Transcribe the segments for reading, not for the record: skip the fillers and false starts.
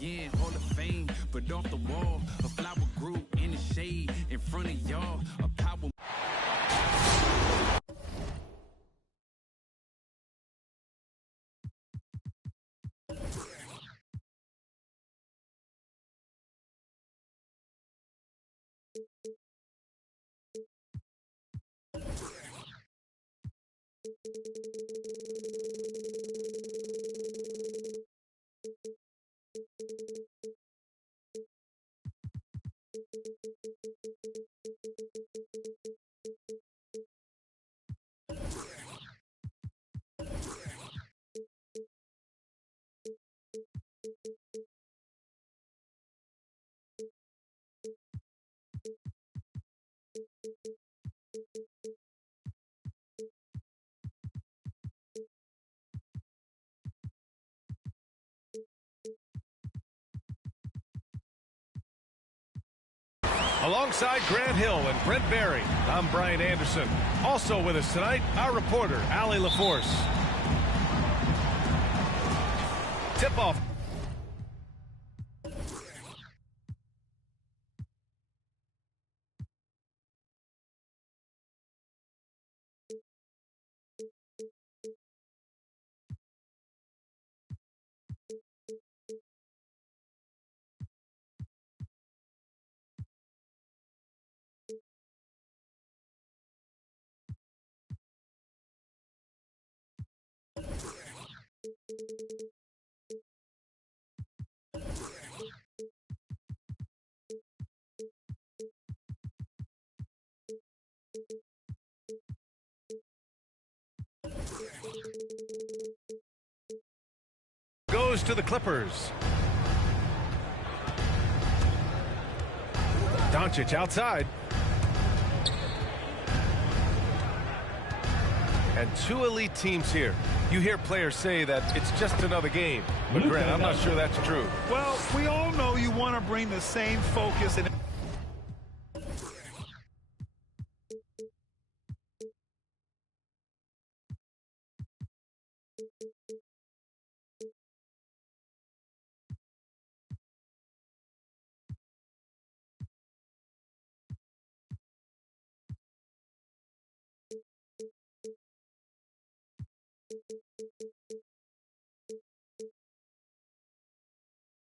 in Hall of Fame, but off the wall, a flower grew in the shade in front of y'all. A power. Alongside Grant Hill and Brent Barry, I'm Brian Anderson. Also with us tonight, our reporter, Allie LaForce. Tip-off. Goes to the Clippers. Doncic outside. And two elite teams here. You hear players say that it's just another game. But Grant, I'm not sure that's true. Well, we all know you want to bring the same focus and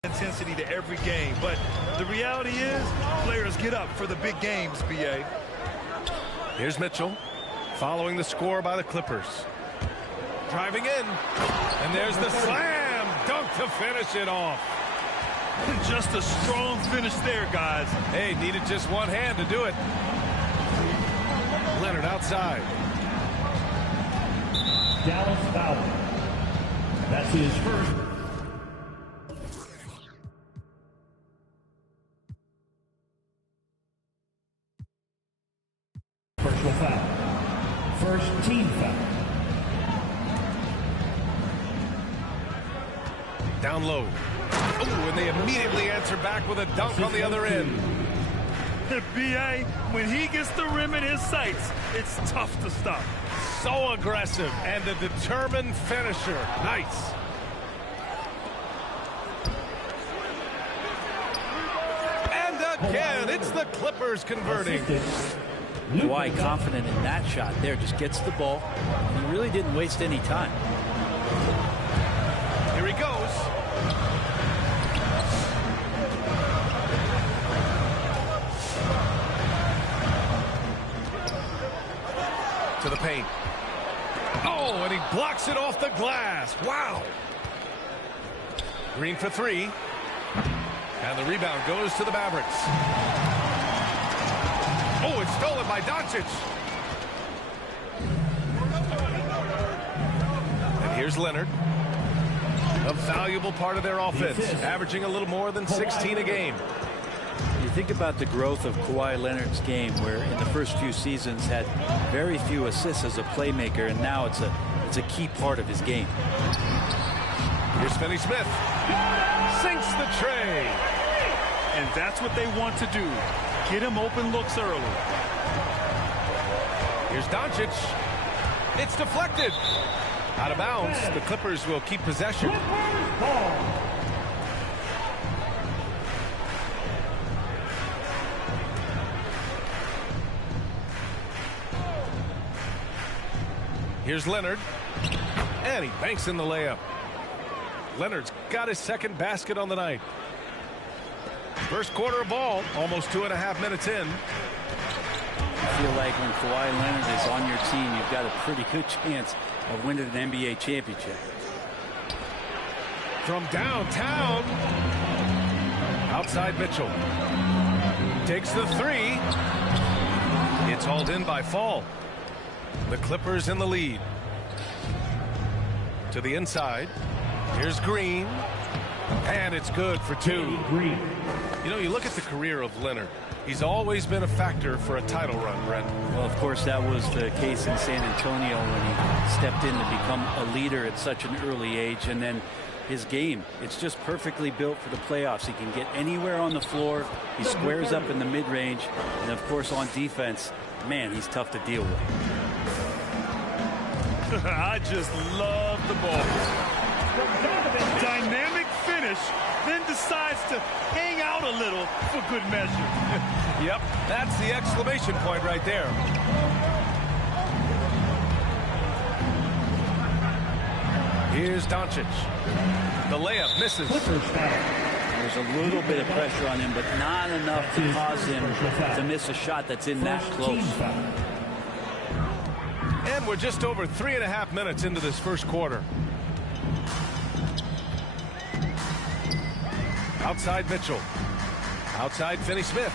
intensity to every game, but the reality is players get up for the big games, BA. Here's Mitchell following the score by the Clippers. Driving in, and there's the slam dunk to finish it off. Just a strong finish there, guys. Hey, needed just one hand to do it. Leonard outside. Dallas Fowler. That's his first. Personal foul. First team foul. Down low. Oh, and they immediately answer back with a dunk on the other end. BA, when he gets the rim in his sights, it's tough to stop. So aggressive and a determined finisher. Nice. And again, it's the Clippers converting. Kawhi confident in that shot there, just gets the ball, and he really didn't waste any time. Here he goes. To the paint. Oh, and he blocks it off the glass. Wow. Green for three. And the rebound goes to the Mavericks. Oh, it's stolen by Doncic. And here's Leonard. A valuable part of their offense, averaging a little more than 16 a game. You think about the growth of Kawhi Leonard's game, where in the first few seasons had very few assists as a playmaker, and now it's a key part of his game. Here's Finney-Smith. Sinks the tray. And that's what they want to do. Get him open looks early. Here's Doncic. It's deflected. Out of bounds. The Clippers will keep possession. Here's Leonard. And he banks in the layup. Leonard's got his second basket on the night. First quarter of ball, almost 2.5 minutes in. I feel like when Kawhi Leonard is on your team, you've got a pretty good chance of winning an NBA championship. From downtown. Outside Mitchell. Takes the three. It's hauled in by Fall. The Clippers in the lead. To the inside. Here's Green. And it's good for two. Green. You know, you look at the career of Leonard. He's always been a factor for a title run, Brent. Well, of course, that was the case in San Antonio when he stepped in to become a leader at such an early age. And then his game, it's just perfectly built for the playoffs. He can get anywhere on the floor. He squares up in the mid-range. And, of course, on defense, man, he's tough to deal with. I just love the ball. Dynamic finish, then decides to hang out a little for good measure. Yep, that's the exclamation point right there. Here's Doncic. The layup misses. There's a little bit of pressure on him, but not enough to cause him to miss a shot that's in that close. And we're just over 3.5 minutes into this first quarter. Outside Mitchell. Outside Finney-Smith.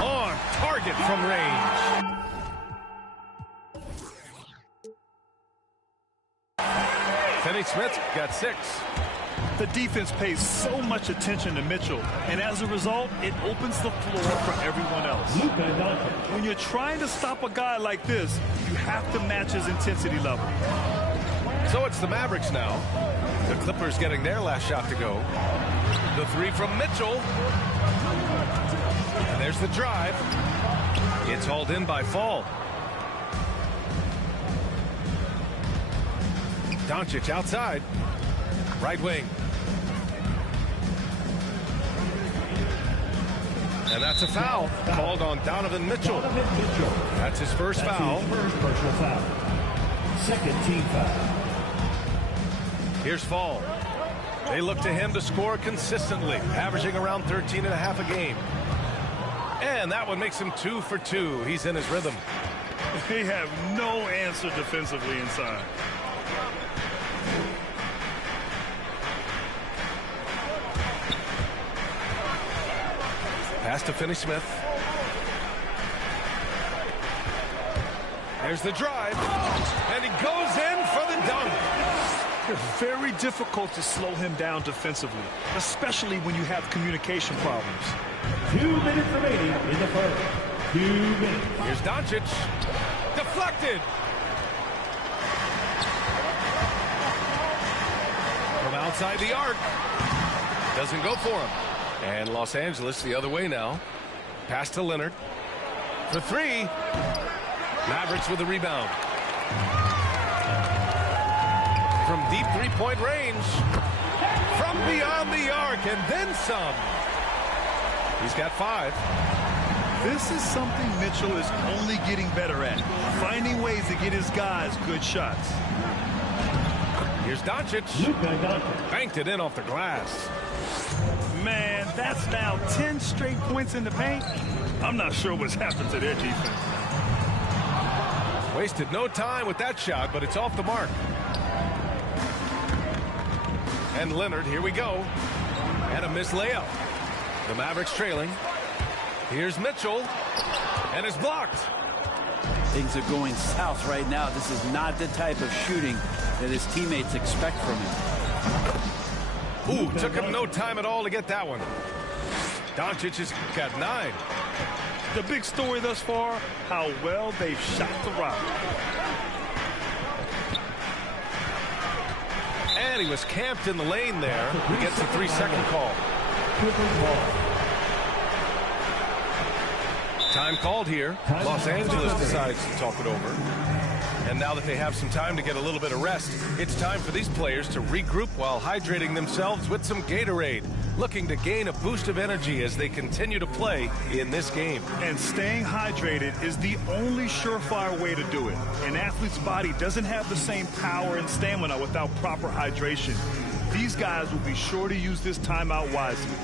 On target from range. Finney-Smith got 6. The defense pays so much attention to Mitchell, and as a result, it opens the floor for everyone else. When you're trying to stop a guy like this, you have to match his intensity level. So it's the Mavericks now. The Clippers getting their last shot to go. The three from Mitchell. And there's the drive. It's hauled in by Fall. Doncic outside. Right wing. And that's a foul called on Donovan Mitchell. That's his first foul. Second team foul. Here's Fall. They look to him to score consistently, averaging around 13.5 a game. And that one makes him 2 for 2. He's in his rhythm. They have no answer defensively inside. Pass to Finney-Smith. There's the drive. And he goes in for the dunk. It's very difficult to slow him down defensively, especially when you have communication problems. 2 minutes remaining in the first. 2 minutes. Here's Doncic. Deflected. From outside the arc. Doesn't go for him. And Los Angeles the other way now. Pass to Leonard. For 3. Mavericks with the rebound. From deep three-point range. From beyond the arc and then some. He's got 5. This is something Mitchell is only getting better at, finding ways to get his guys good shots. Here's Doncic. Banked it in off the glass. Man, that's now 10 straight points in the paint. I'm not sure what's happened to their defense. Wasted no time with that shot, but it's off the mark. And Leonard, here we go. And a missed layup. The Mavericks trailing. Here's Mitchell. And it's blocked. Things are going south right now. This is not the type of shooting that his teammates expect from him. Ooh, took him no time at all to get that one. Doncic has got 9. The big story thus far, how well they've shot the rock. And he was camped in the lane there. He gets a 3-second call. Time called here. Los Angeles decides to talk it over. And now that they have some time to get a little bit of rest, it's time for these players to regroup while hydrating themselves with some Gatorade. looking to gain a boost of energy as they continue to play in this game. And staying hydrated is the only surefire way to do it. An athlete's body doesn't have the same power and stamina without proper hydration. These guys will be sure to use this timeout wisely.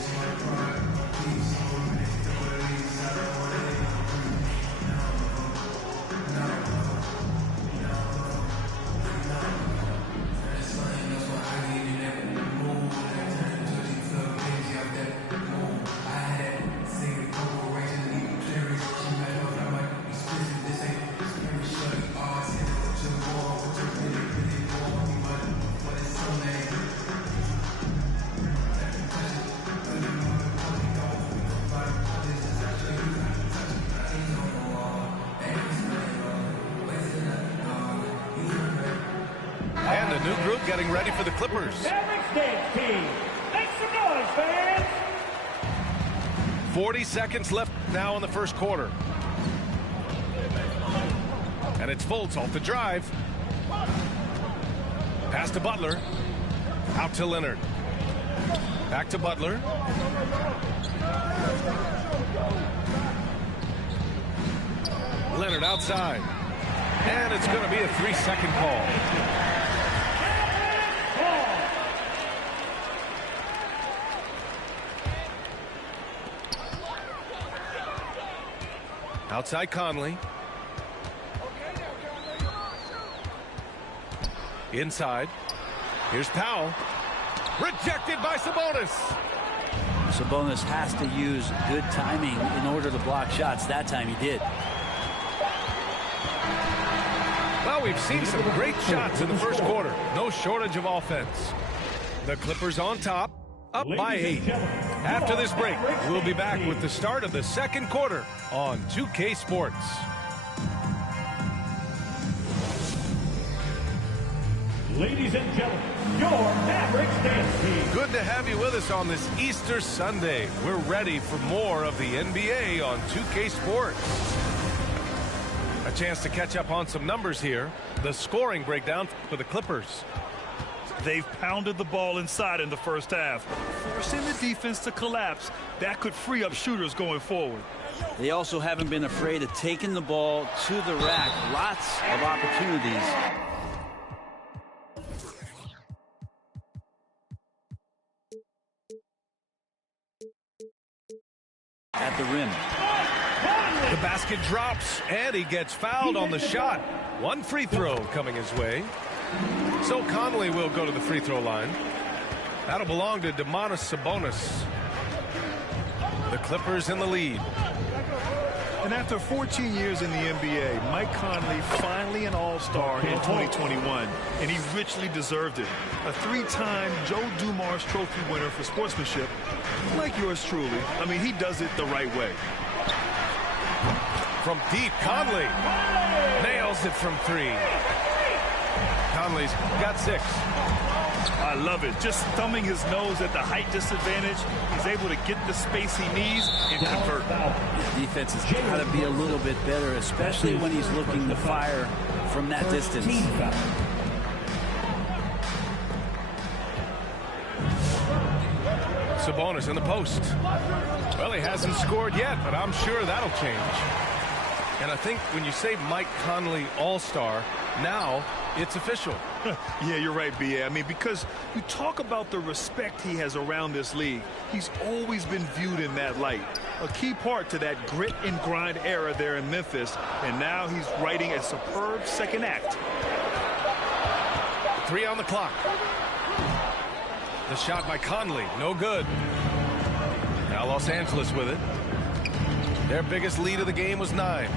And a new group getting ready for the Clippers. Mavericks dance team. Make some noise, fans. 40 seconds left now in the first quarter. And it's Fultz off the drive. Pass to Butler. Out to Leonard. Back to Butler. Leonard outside. And it's going to be a 3-second call. Outside Conley. Inside. Here's Powell. Rejected by Sabonis. Sabonis has to use good timing in order to block shots. That time he did. Well, we've seen some great shots in the first quarter. No shortage of offense. The Clippers on top, up by 8. After this break, we'll be back with the start of the second quarter on 2K Sports. Ladies and gentlemen, your Mavericks dance team. Good to have you with us on this Easter Sunday. We're ready for more of the NBA on 2K Sports. A chance to catch up on some numbers here. The scoring breakdown for the Clippers. They've pounded the ball inside in the first half, forcing the defense to collapse. That could free up shooters going forward. They also haven't been afraid of taking the ball to the rack. Lots of opportunities. At the rim. The basket drops, and he gets fouled on the shot. One free throw coming his way. So Conley will go to the free throw line. That'll belong to Domantas Sabonis. The Clippers in the lead. And after 14 years in the NBA, Mike Conley finally an all-star in 2021, and he richly deserved it. A 3-time Joe Dumars Trophy winner for sportsmanship, like yours truly. I mean, he does it the right way. From deep, Conley nails it from 3. Conley's got 6. I love it. Just thumbing his nose at the height disadvantage. He's able to get the space he needs and convert. His defense has got to be a little bit better, especially when he's looking to fire from that distance. Sabonis in the post. Well, he hasn't scored yet, but I'm sure that'll change. And I think when you say Mike Conley All-Star, now it's official. Yeah, you're right, B.A. I mean, because you talk about the respect he has around this league. He's always been viewed in that light. A key part to that grit and grind era there in Memphis. And now he's writing a superb second act. 3 on the clock. The shot by Conley, no good. Now Los Angeles with it. Their biggest lead of the game was 9.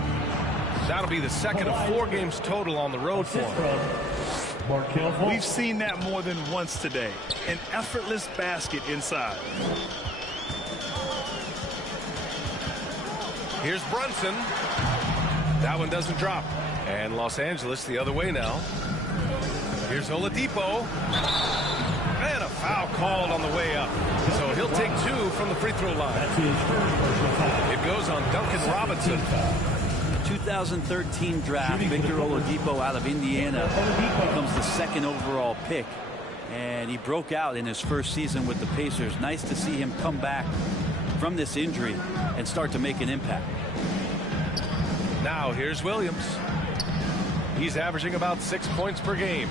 That'll be the second of 4 games total on the road for him. We've seen that more than once today. An effortless basket inside. Here's Brunson. That one doesn't drop. And Los Angeles the other way now. Here's Oladipo. And a foul called on the way up. So he'll take 2 from the free throw line. It goes on Duncan Robinson. 2013 draft, Victor Oladipo out of Indiana becomes the 2nd overall pick. And he broke out in his first season with the Pacers. Nice to see him come back from this injury and start to make an impact. Now here's Williams. He's averaging about 6 points per game.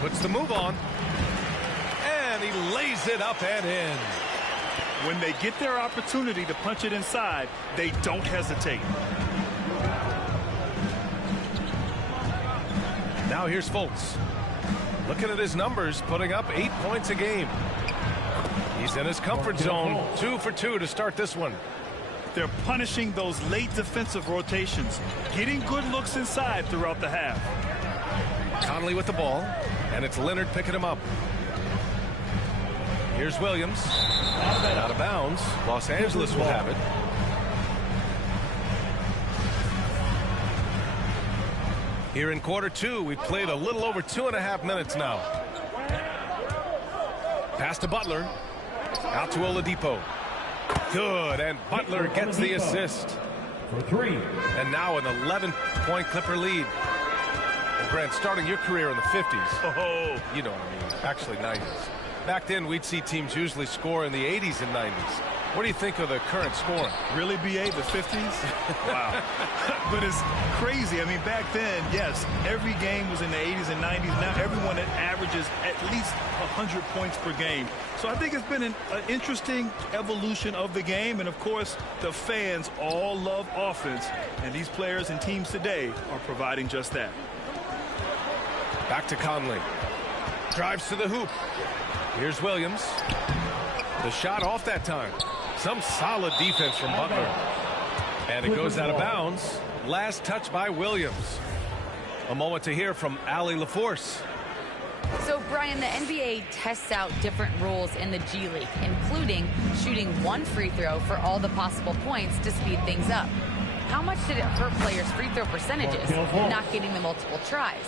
Puts the move on. And he lays it up and in. When they get their opportunity to punch it inside, they don't hesitate. Now here's Fultz. Looking at his numbers, putting up 8 points a game. He's in his comfort zone. 2 for 2 to start this one. They're punishing those late defensive rotations, getting good looks inside throughout the half. Conley with the ball, and it's Leonard picking him up. Here's Williams. Out of bounds. Los Angeles will have it. Here in quarter 2, we've played a little over 2.5 minutes now. Pass to Butler. Out to Oladipo. Good, and Butler gets the assist. For 3. And now an 11-point Clipper lead. And Grant, starting your career in the 50s. Oh, You know what I mean. Actually, 90s. Back then, we'd see teams usually score in the 80s and 90s. What do you think of the current scoring? really, BA, the 50s? Wow. But it's crazy. I mean, back then, yes, every game was in the 80s and 90s. Now everyone that averages at least 100 points per game. So I think it's been an interesting evolution of the game. And, of course, the fans all love offense. And these players and teams today are providing just that. Back to Conley. Drives to the hoop. Here's Williams. The shot off that time. Some solid defense from Butler. And it goes out of bounds. Last touch by Williams. A moment to hear from Allie LaForce. So, Brian, the NBA tests out different rules in the G League, including shooting 1 free throw for all the possible points to speed things up. How much did it hurt players' free throw percentages, not getting the multiple tries?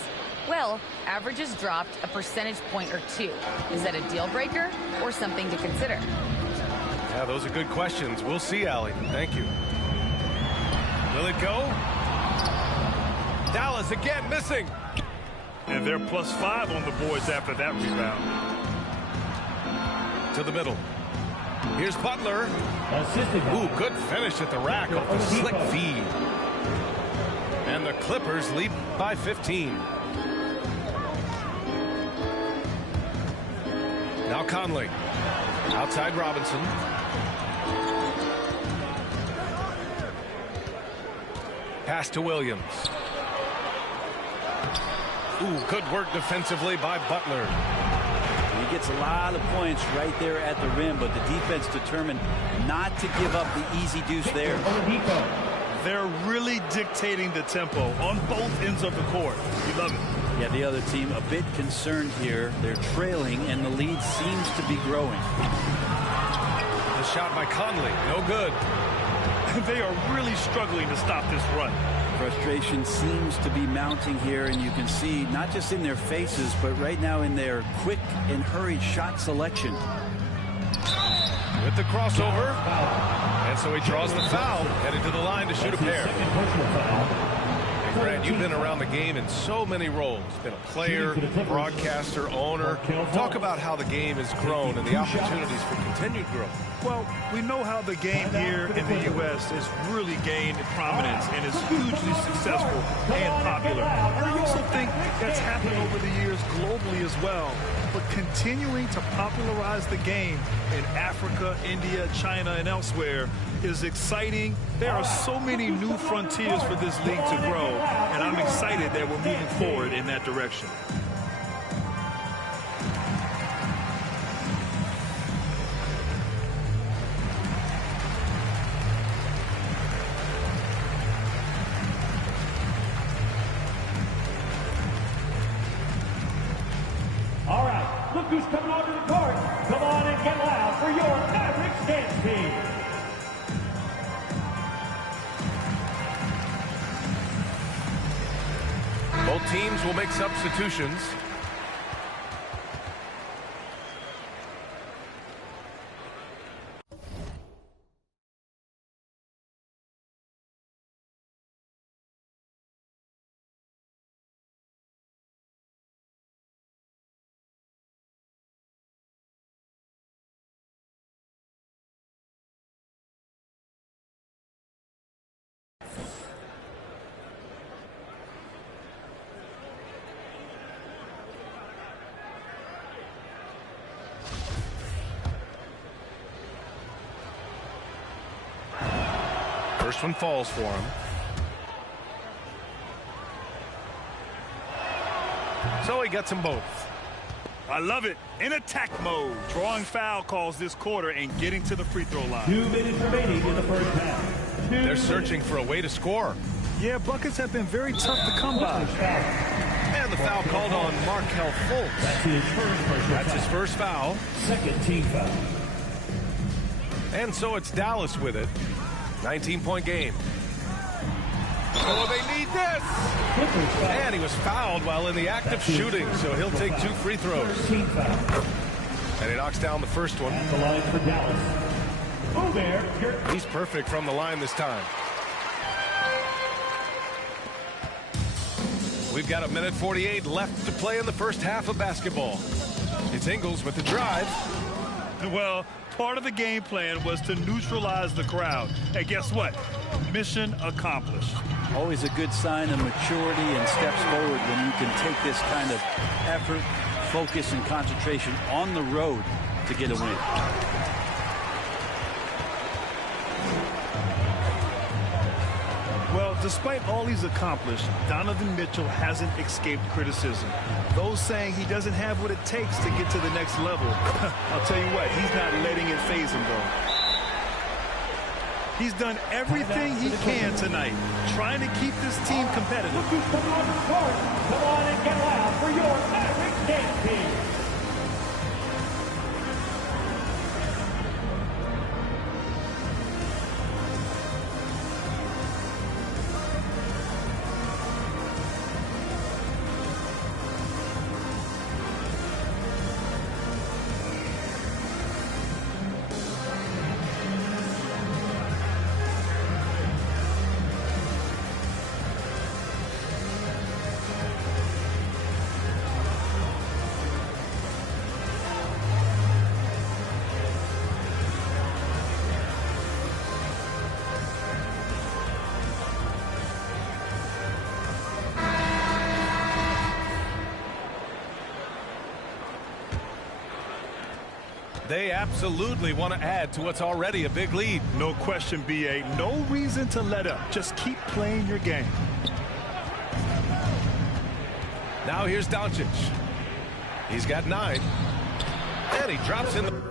Well, averages dropped a percentage point or 2. Is that a deal breaker or something to consider? Yeah, those are good questions. We'll see, Allie. Thank you. Will it go? Dallas again missing. And they're +5 on the boards after that rebound. To the middle. Here's Butler. Assisted by Ooh, good finish at the rack off the slick feed. And the Clippers lead by 15. Now Conley. Outside Robinson. Pass to Williams. Ooh, good work defensively by Butler. He gets a lot of points right there at the rim, but the defense determined not to give up the easy deuce there. They're really dictating the tempo on both ends of the court. You love it. Yeah, the other team a bit concerned here. They're trailing, and the lead seems to be growing. The shot by Conley, no good. They are really struggling to stop this run. Frustration seems to be mounting here, and you can see not just in their faces, but right now in their quick and hurried shot selection. With the crossover. And so he draws the foul, headed to the line to shoot a pair. And Grant, you've been around the game in so many roles. Been a player, broadcaster, owner. Talk about how the game has grown and the opportunities for continued growth. Well, we know how the game here in the U.S. has really gained prominence and is hugely successful and popular. And I also think that's happened over the years globally as well. But continuing to popularize the game in Africa, India, China, and elsewhere is exciting. There are so many new frontiers for this league to grow, and I'm excited that we're moving forward in that direction. All right, look who's coming onto the court. Come on and get loud for your Mavericks dance team. Both teams will make substitutions. First one falls for him. So he gets them both. I love it. In attack mode. Drawing foul calls this quarter and getting to the free throw line. 2 minutes remaining in the first half. They're searching for a way to score. Yeah, buckets have been very tough to come by. And the foul called on Markelle Fultz. That's his first foul. Second team foul. And so it's Dallas with it. 19-point game. Oh, they need this. And he was fouled while in the act of shooting, so he'll take 2 free throws. And he knocks down the first one. At the line for Dallas. Gobert. He's perfect from the line this time. We've got 1:48 left to play in the first half of basketball. It's Ingles with the drive. Well, part of the game plan was to neutralize the crowd. And guess what? Mission accomplished. Always a good sign of maturity and steps forward when you can take this kind of effort, focus, and concentration on the road to get a win. Well, despite all he's accomplished, Donovan Mitchell hasn't escaped criticism. Those saying he doesn't have what it takes to get to the next level. I'll tell you what, he's not letting it faze him, though. He's done everything he can tonight, trying to keep this team competitive. Look who's coming on the court. Come on and get loud for your Mavericks dance team. They absolutely want to add to what's already a big lead. No question, B.A. No reason to let up. Just keep playing your game. Now here's Doncic. He's got 9. And he drops in the...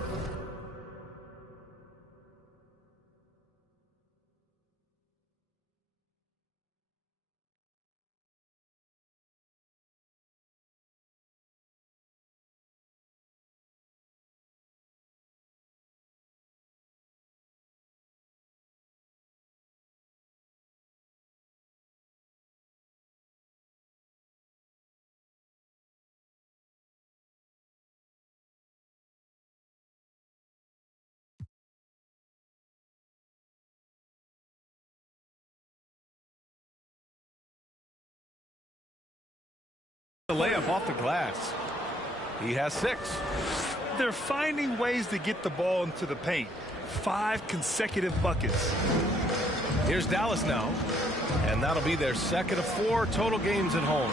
layup off the glass. He has 6. They're finding ways to get the ball into the paint. 5 consecutive buckets. Here's Dallas now. And that'll be their second of 4 total games at home.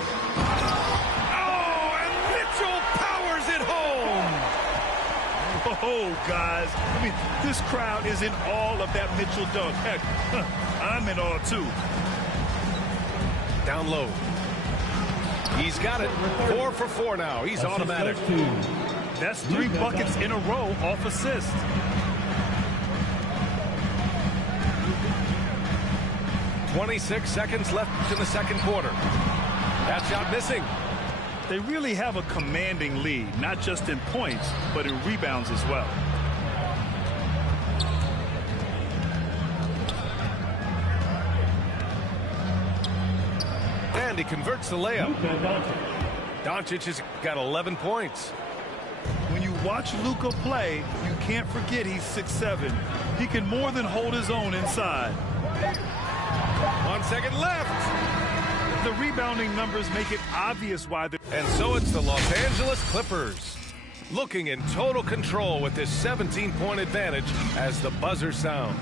Oh, and Mitchell powers it home. Oh, guys. I mean, this crowd is in awe of that Mitchell dunk. Heck, I'm in awe, too. Down low. He's got it. 4 for 4 now. He's automatic. That's 3 buckets in a row off assist. .26 seconds left in the second quarter. That shot missing. They really have a commanding lead, not just in points, but in rebounds as well. And he converts the layup. Doncic has got 11 points. When you watch Luka play, you can't forget he's 6'7". He can more than hold his own inside. 1 second left. The rebounding numbers make it obvious why they're... And so it's the Los Angeles Clippers looking in total control with this 17-point advantage as the buzzer sounds.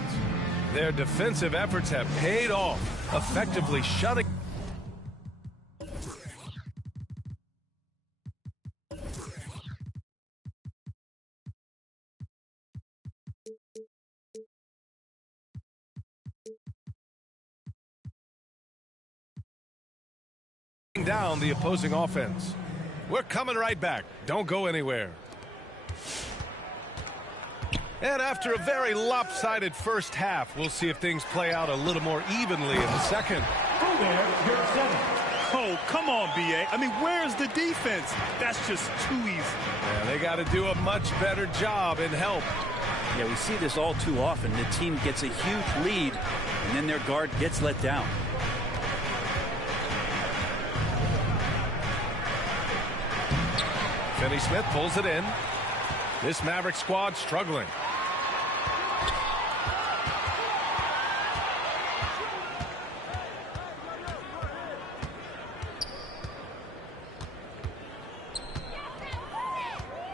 Their defensive efforts have paid off, effectively shutting down the opposing offense. We're coming right back. Don't go anywhere. And after a very lopsided first half, we'll see if things play out a little more evenly in the second. Oh, come on, B.A. I mean, where's the defense? That's just too easy. Yeah, they got to do a much better job in help. Yeah, we see this all too often. The team gets a huge lead, and then their guard gets let down. Finney-Smith pulls it in. This Maverick squad struggling.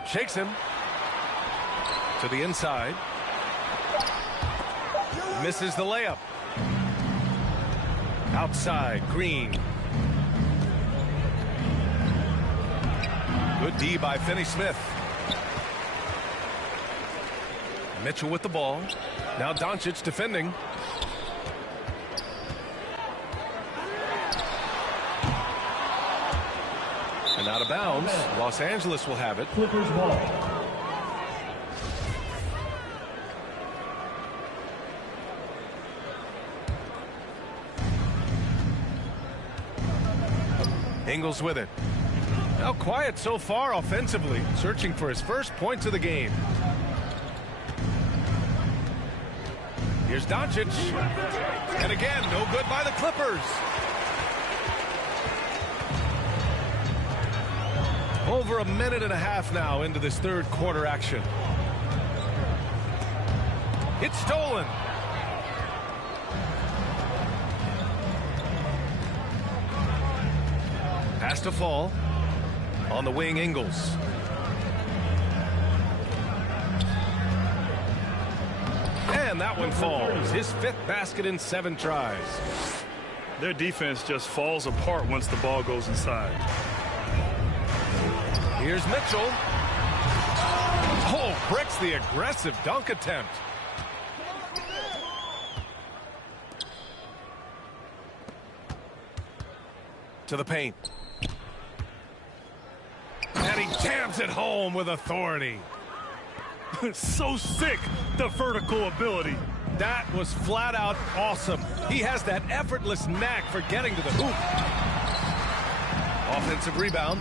Shakes him to the inside. Misses the layup. Outside, Green. Good D by Finney-Smith. Mitchell with the ball. Now Doncic defending. And out of bounds. Los Angeles will have it. Clippers ball. Ingles with it. Now quiet so far offensively, searching for his first points of the game. Here's Doncic. And again, no good by the Clippers. Over a minute and a half now into this third quarter action. It's stolen. Pass to Fall. On the wing, Ingles. And that one falls. His fifth basket in 7 tries. Their defense just falls apart once the ball goes inside. Here's Mitchell. Oh, breaks the aggressive dunk attempt. To the paint. And he jams it home with authority. So sick, the vertical ability. That was flat out awesome. He has that effortless knack for getting to the hoop. Offensive rebound.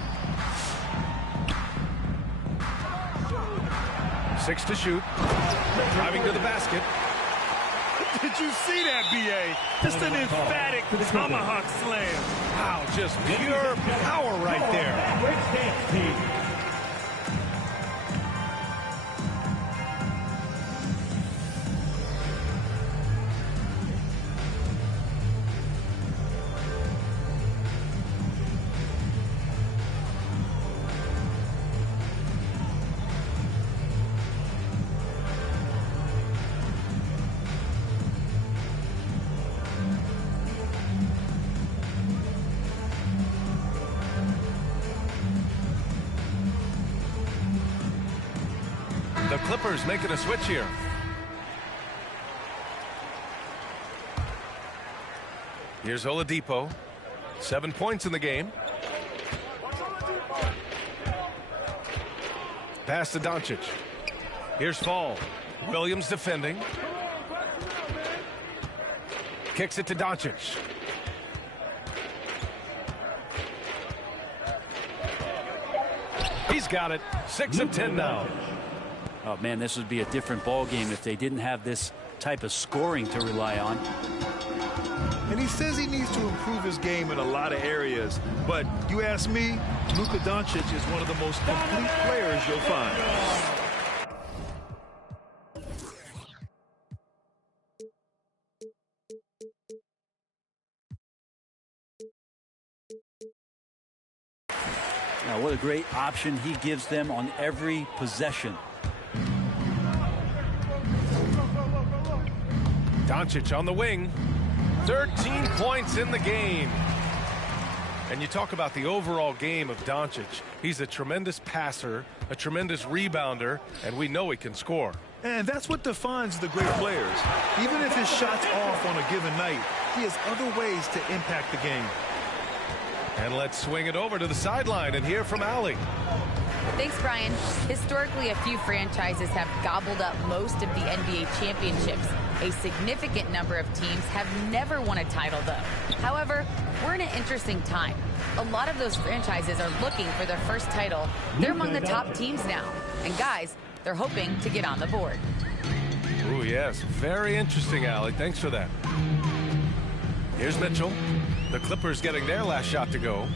6 to shoot. Driving to the basket. Did you see that, B.A.? Just an emphatic tomahawk slam. Wow, just pure power right there. The Clippers making a switch here. Here's Oladipo. 7 points in the game. Pass to Doncic. Here's Fall. Williams defending. Kicks it to Doncic. He's got it. 6 of 10 now. Oh, man, this would be a different ball game if they didn't have this type of scoring to rely on. And he says he needs to improve his game in a lot of areas. But you ask me, Luka Doncic is one of the most complete players you'll find. Now, what a great option he gives them on every possession. Doncic on the wing. 13 points in the game. And you talk about the overall game of Doncic. He's a tremendous passer, a tremendous rebounder, and we know he can score. And that's what defines the great players. Even if his shot's off on a given night, he has other ways to impact the game. And let's swing it over to the sideline and hear from Allie. Thanks, Brian. Historically, a few franchises have gobbled up most of the NBA championships. A significant number of teams have never won a title, though. However, we're in an interesting time. A lot of those franchises are looking for their first title. They're among the top teams now. And guys, they're hoping to get on the board. Oh, yes. Very interesting, Allie. Thanks for that. Here's Mitchell. The Clippers getting their last shot to go.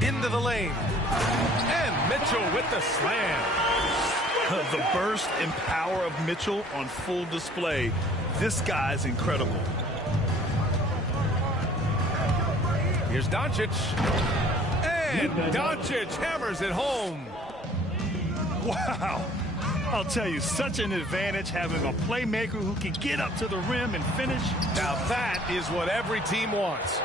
Into the lane. And Mitchell with the slam. The burst and power of Mitchell on full display. This guy's incredible. Here's Doncic. And Doncic hammers it home. Wow. I'll tell you, such an advantage having a playmaker who can get up to the rim and finish. Now that is what every team wants.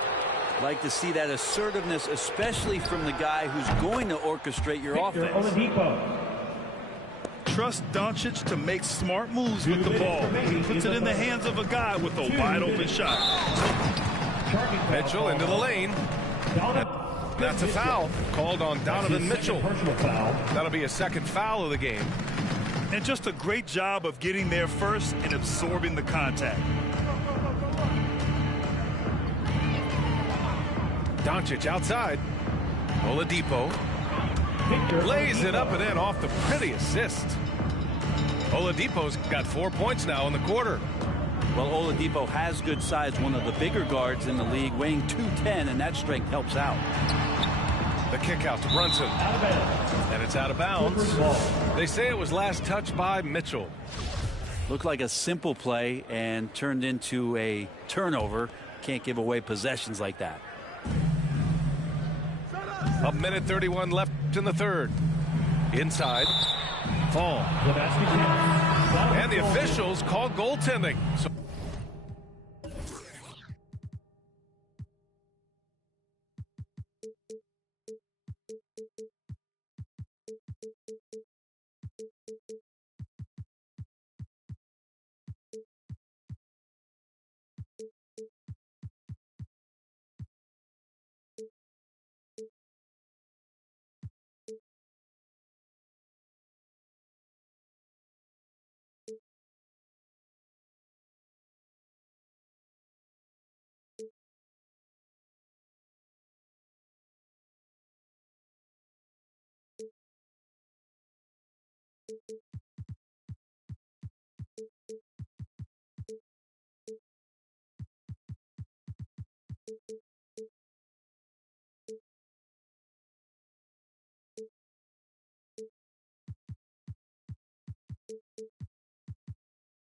Like to see that assertiveness, especially from the guy who's going to orchestrate your Victor offense. Oladipo. Trust Doncic to make smart moves with the ball. Puts it in the hands of a guy with a wide open shot. Mitchell into the lane. That's a foul called on Donovan Mitchell. That'll be a second foul of the game. And just a great job of getting there first and absorbing the contact. Doncic outside. Oladipo lays it up and in off the pretty assist. Oladipo's got 4 points now in the quarter. Well, Oladipo has good size, one of the bigger guards in the league, weighing 210, and that strength helps out. The kick out to Brunson. And it's out of bounds. They say it was last touched by Mitchell. Looked like a simple play and turned into a turnover. Can't give away possessions like that. A minute 31 left in the third. Inside. Fall. And the officials call goaltending. So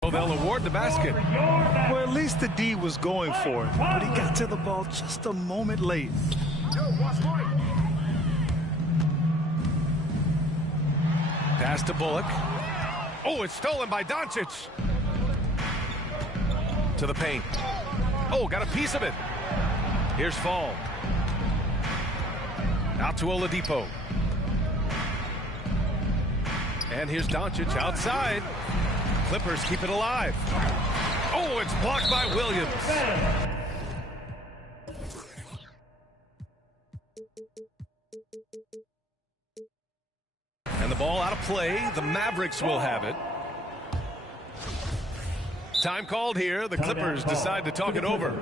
they'll award the basket. Well, at least the D was going for it, but he got to the ball just a moment late. Pass to Bullock. Oh, it's stolen by Doncic. To the paint. Oh, got a piece of it. Here's Fall. Out to Oladipo. And here's Doncic outside. Clippers keep it alive. Oh, it's blocked by Williams. And the ball out of play. The Mavericks will have it. Time called here. The Clippers decide to talk it over.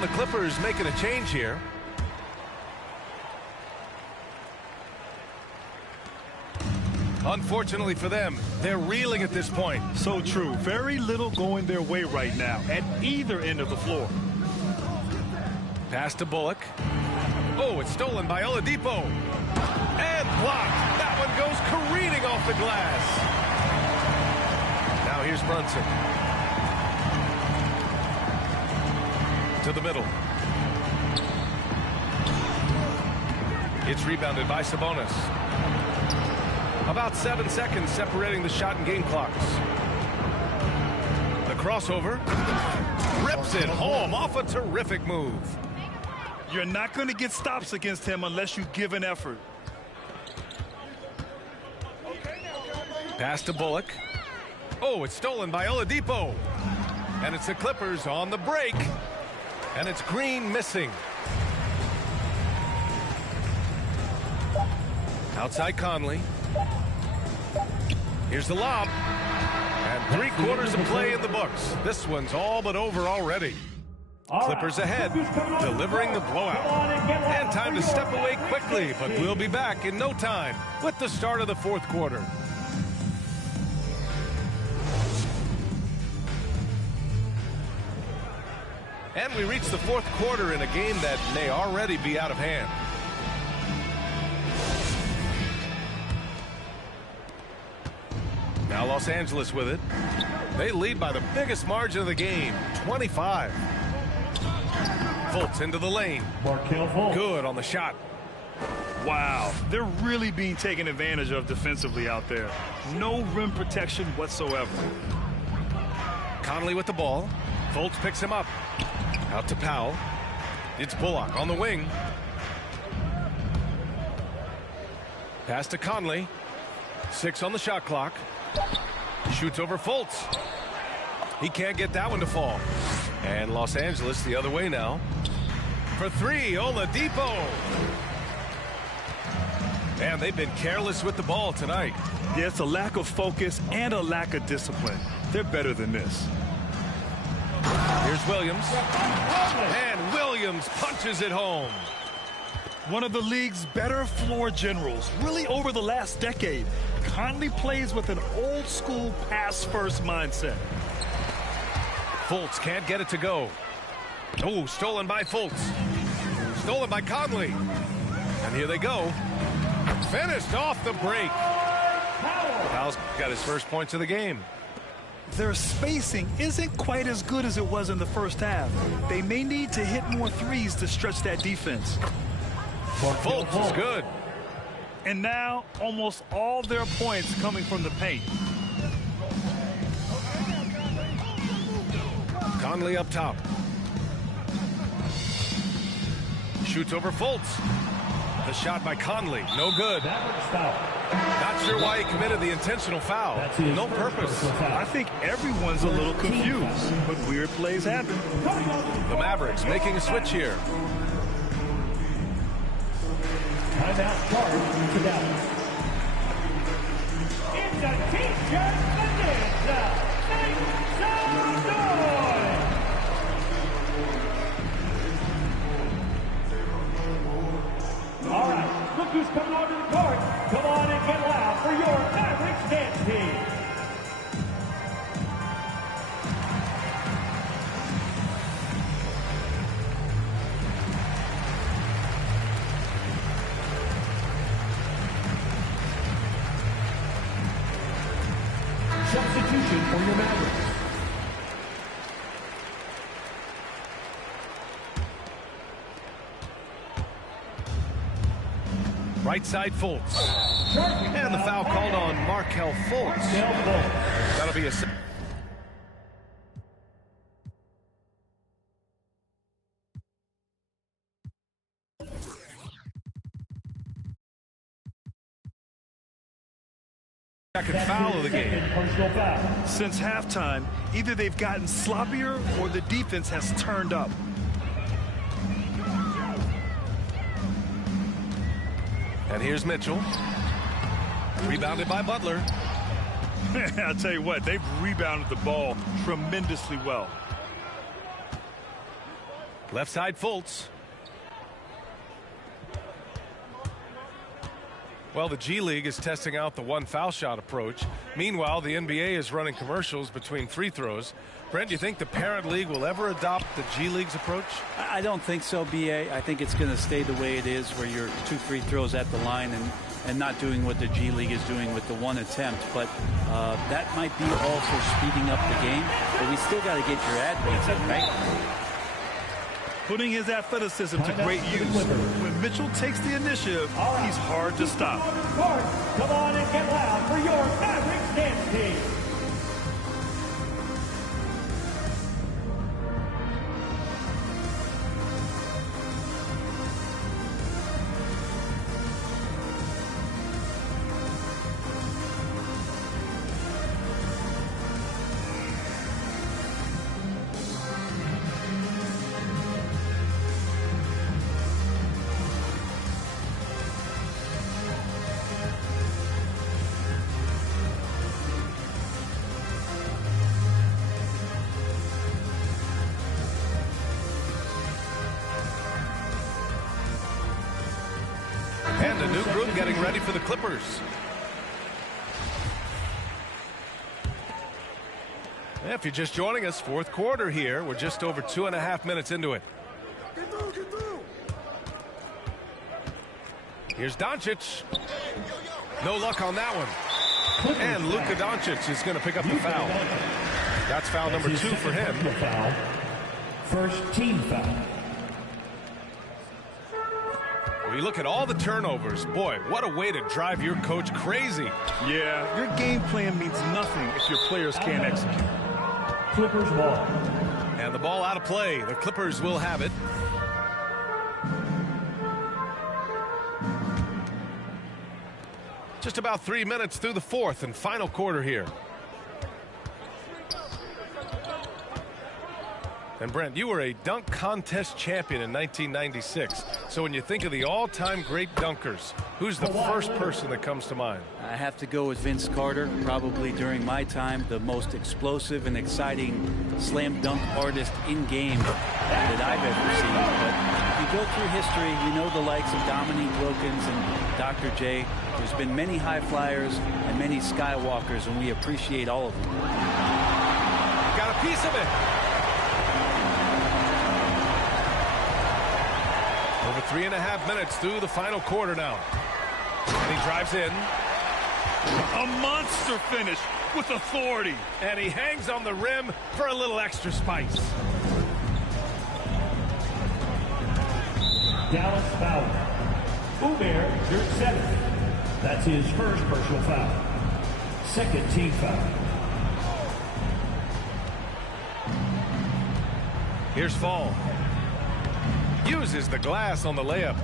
the Clippers making a change here. Unfortunately for them, they're reeling at this point. So true. Very little going their way right now at either end of the floor. Pass to Bullock. Oh, it's stolen by Oladipo. And blocked. That one goes careening off the glass. Now here's Brunson. To the middle. It's rebounded by Sabonis. About 7 seconds separating the shot and game clocks. The crossover. Rips it home off a terrific move. You're not going to get stops against him unless you give an effort. Pass to Bullock. Oh, it's stolen by Oladipo. And it's the Clippers on the break. And it's Green missing. Outside Conley. Here's the lob. And 3/4 of play in the books. This one's all but over already. Clippers ahead, delivering the blowout. And time to step away quickly, but we'll be back in no time with the start of the 4th quarter. And we reach the 4th quarter in a game that may already be out of hand. Now Los Angeles with it. They lead by the biggest margin of the game, 25. Fultz into the lane. Good on the shot. Wow, they're really being taken advantage of defensively out there. No rim protection whatsoever. Conley with the ball. Fultz picks him up. Out to Powell. It's Bullock on the wing. Pass to Conley. 6 on the shot clock. Shoots over Fultz. He can't get that one to fall. And Los Angeles the other way now. For 3, Oladipo. And they've been careless with the ball tonight. Yeah, it's a lack of focus and a lack of discipline. They're better than this. Here's Williams. And Williams punches it home. One of the league's better floor generals, really over the last decade. Conley plays with an old-school pass-first mindset. Fultz can't get it to go. Oh, stolen by Fultz. Stolen by Conley. And here they go. Finished off the break. Powell's got his first points of the game. Their spacing isn't quite as good as it was in the first half. They may need to hit more threes to stretch that defense. Fultz is good. And now, almost all their points coming from the paint. Conley up top. Shoots over Fultz. The shot by Conley, no good. Not sure why he committed the intentional foul. No purpose. I think everyone's a little confused, but weird plays happen. The Mavericks making a switch here. Timeout charge to Dallas. It's a T-shirt bonanza. Make some noise. All right, look who's coming onto the court. Come on and get loud for your Mavericks dance team. Substitution for your Mavericks. Right side Fultz. And the foul called on Markelle Fultz. That'll be a... second foul of the game. Since halftime, either they've gotten sloppier or the defense has turned up. And here's Mitchell. Rebounded by Butler. I'll tell you what, they've rebounded the ball tremendously well. Left side, Fultz. Well, the G League is testing out the one foul shot approach. Meanwhile, the NBA is running commercials between free throws. Brent, do you think the parent league will ever adopt the G League's approach? I don't think so, B.A. I think it's going to stay the way it is, where you're 2 free throws at the line and not doing what the G League is doing with the one attempt. But that might be all for speeding up the game. But we still got to get your athletes in, right? Putting his athleticism to great use. When Mitchell takes the initiative, he's hard to stop. Come on and get loud for your Mavericks dance team. And a new group getting ready for the Clippers. If you're just joining us, fourth quarter here. We're just over 2.5 minutes into it. Here's Doncic. No luck on that one. And Luka Doncic is going to pick up the foul. That's foul number 2 for him. First team foul. We look at all the turnovers. Boy, what a way to drive your coach crazy. Yeah, your game plan means nothing if your players can't execute. Clippers ball. And the ball out of play. The Clippers will have it. Just about 3 minutes through the fourth and final quarter here. And Brent, you were a dunk contest champion in 1996. So when you think of the all-time great dunkers, who's the first person that comes to mind? I have to go with Vince Carter. Probably during my time, the most explosive and exciting slam dunk artist in game that I've ever seen. But if you go through history, you know the likes of Dominique Wilkins and Dr. J. There's been many high flyers and many skywalkers, and we appreciate all of them. Got a piece of it. Over 3.5 minutes through the final quarter now. And he drives in. A monster finish with authority. And he hangs on the rim for a little extra spice. Dallas Fowler. Umair Yurtseven. That's his first personal foul. Second team foul. Here's Fall. Uses the glass on the layup.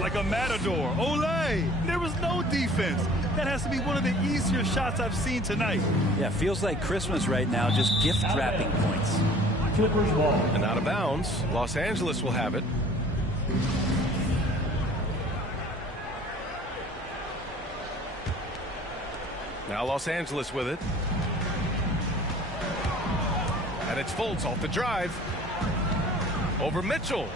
Like a matador. Olé! There was no defense. That has to be one of the easier shots I've seen tonight. Yeah, feels like Christmas right now, just gift wrapping points. Clippers ball. And out of bounds. Los Angeles will have it. Now Los Angeles with it. And it's Fultz off the drive. Over Mitchell.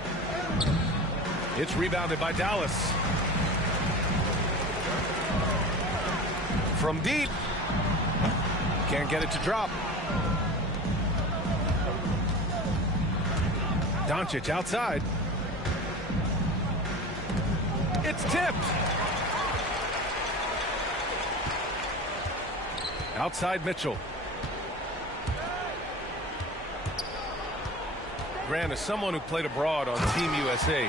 It's rebounded by Dallas. From deep. Can't get it to drop. Doncic outside. It's tipped. Outside Mitchell. Grant, as someone who played abroad on Team USA,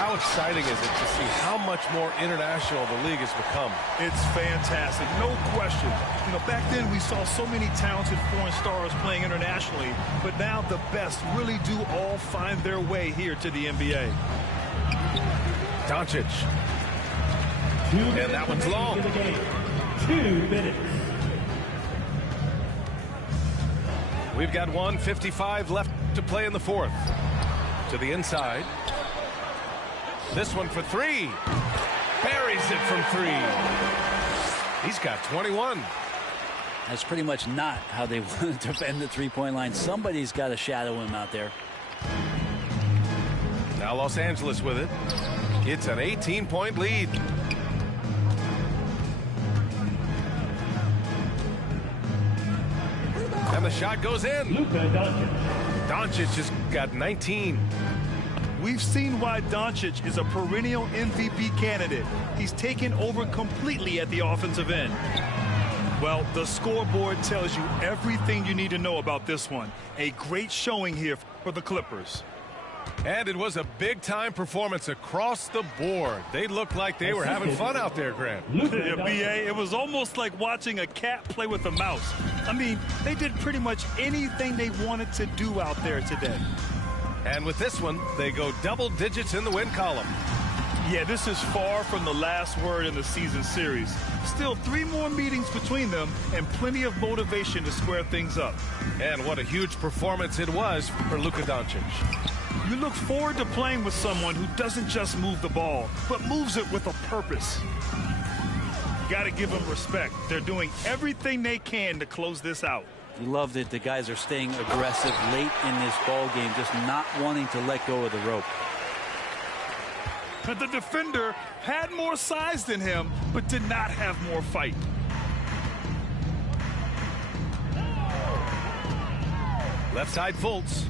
how exciting is it to see how much more international the league has become? It's fantastic, no question. You know, back then we saw so many talented foreign stars playing internationally, but now the best really do all find their way here to the NBA. Doncic. And that one's long. 2 minutes. We've got 1:55 left to play in the fourth. To the inside. This one for 3. Buries it from 3. He's got 21. That's pretty much not how they want to defend the three-point line. Somebody's got to shadow him out there. Now Los Angeles with it. It's an 18-point lead. And the shot goes in. Luka Doncic. Doncic has got 19. We've seen why Doncic is a perennial MVP candidate. He's taken over completely at the offensive end. Well, the scoreboard tells you everything you need to know about this one. A great showing here for the Clippers. And it was a big-time performance across the board. They looked like they were having fun out there, Grant. Yeah, B.A., it was almost like watching a cat play with a mouse. I mean, they did pretty much anything they wanted to do out there today. And with this one, they go double digits in the win column. Yeah, this is far from the last word in the season series. Still 3 more meetings between them and plenty of motivation to square things up. And what a huge performance it was for Luka Doncic. You look forward to playing with someone who doesn't just move the ball, but moves it with a purpose. You got to give them respect. They're doing everything they can to close this out. You love that the guys are staying aggressive late in this ball game, just not wanting to let go of the rope. But the defender had more size than him, but did not have more fight. Left side Fultz.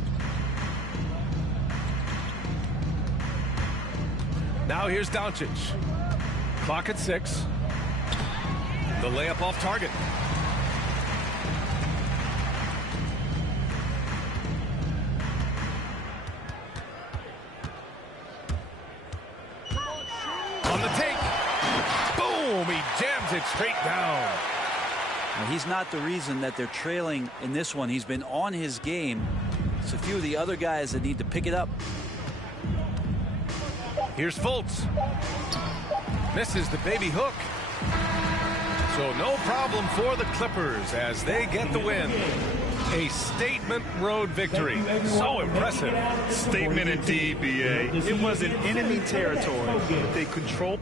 Now here's Doncic. Clock at 6. The layup off target. On the take. Boom! He jams it straight down. Now, he's not the reason that they're trailing in this one. He's been on his game. It's a few of the other guys that need to pick it up. Here's Fultz. Misses the baby hook. So no problem for the Clippers as they get the win. A statement road victory. So impressive. Statement indeed, B.A. It was in enemy territory. They controlled